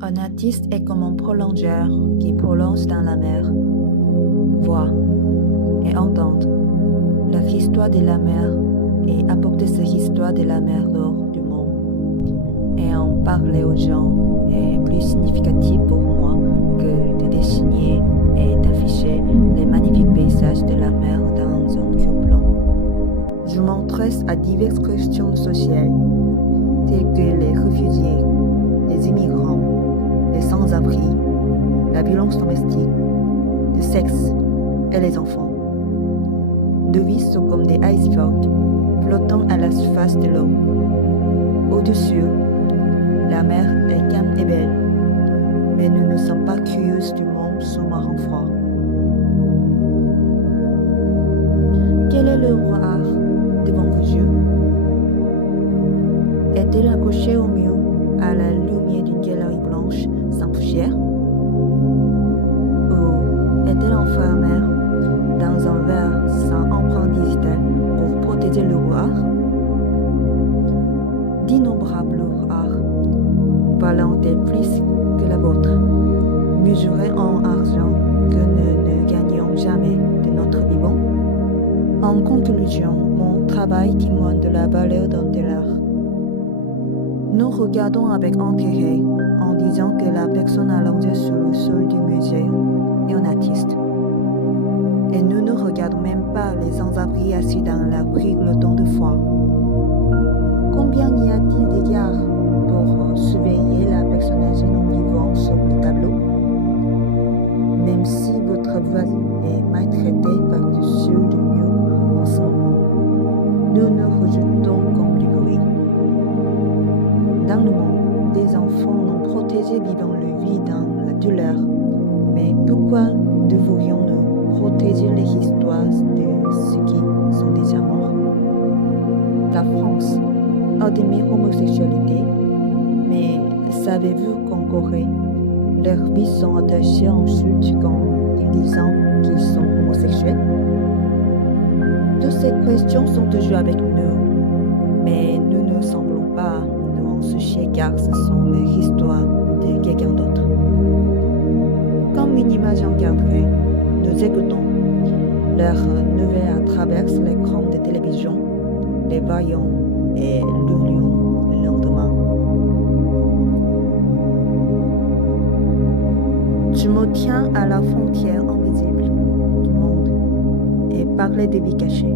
Un artiste est comme un prolongeur qui prolonge dans la mer, voit et entend leur histoire de la mer et apporter cette histoire de la mer hors du monde. Et en parler aux gens est plus significatif pour moi que de dessiner et d'afficher les magnifiques paysages de la mer dans un cube blanc. Je m'intéresse à diverses questions sociales, telles que les réfugiés, les immigrants, les sans-abri, la violence domestique, le sexe et les enfants. Nos vies sont comme des icebergs flottant à la surface de l'eau. Au-dessus, la mer est calme et belle, mais nous ne sommes pas curieux du monde sous-marin froid. Quel est le regard devant vos yeux? Est-elle accrochée au mur à la lumière d'une galerie blanche sans poussière? Ou est-elle enfermée dans un verre sans empreinte digitale pour protéger le regard? D'innombrables regards valent-elles plus que la vôtre, mesurés en argent que nous ne gagnons jamais de notre vivant? En conclusion, mon travail témoigne de la valeur d'un tel art. Nous regardons avec intérêt en disant que la personne allongée sur le sol du musée est un artiste. Et nous ne regardons même pas les sans-abri assis dans la rue glottant de froid. Combien y a-t-il d'égards pour surveiller la personne âgée non vivante sur le tableau? Même si votre voisin est maltraité par-dessus le mur en ce moment, nous nous rejetons comme du bruit. Dans le monde, des enfants non protégés vivant leur vie dans la douleur. Mais pourquoi devrions-nous protéger les histoires de ceux qui sont déjà morts? La France admet l'homosexualité, mais savez-vous qu'en Corée, leurs vies sont attachées en chute quand ils disent qu'ils sont homosexuels? Toutes ces questions sont toujours avec nous, mais nous ne semblons pas nous en soucier car ce sont les histoires de quelqu'un d'autre. Comme une image encadrée, nous écoutons leurs nouvelles à travers l'écran de télévision, les voyons et l'oublions le lendemain. Je me tiens à la frontière invisible du monde et parler des vies cachées.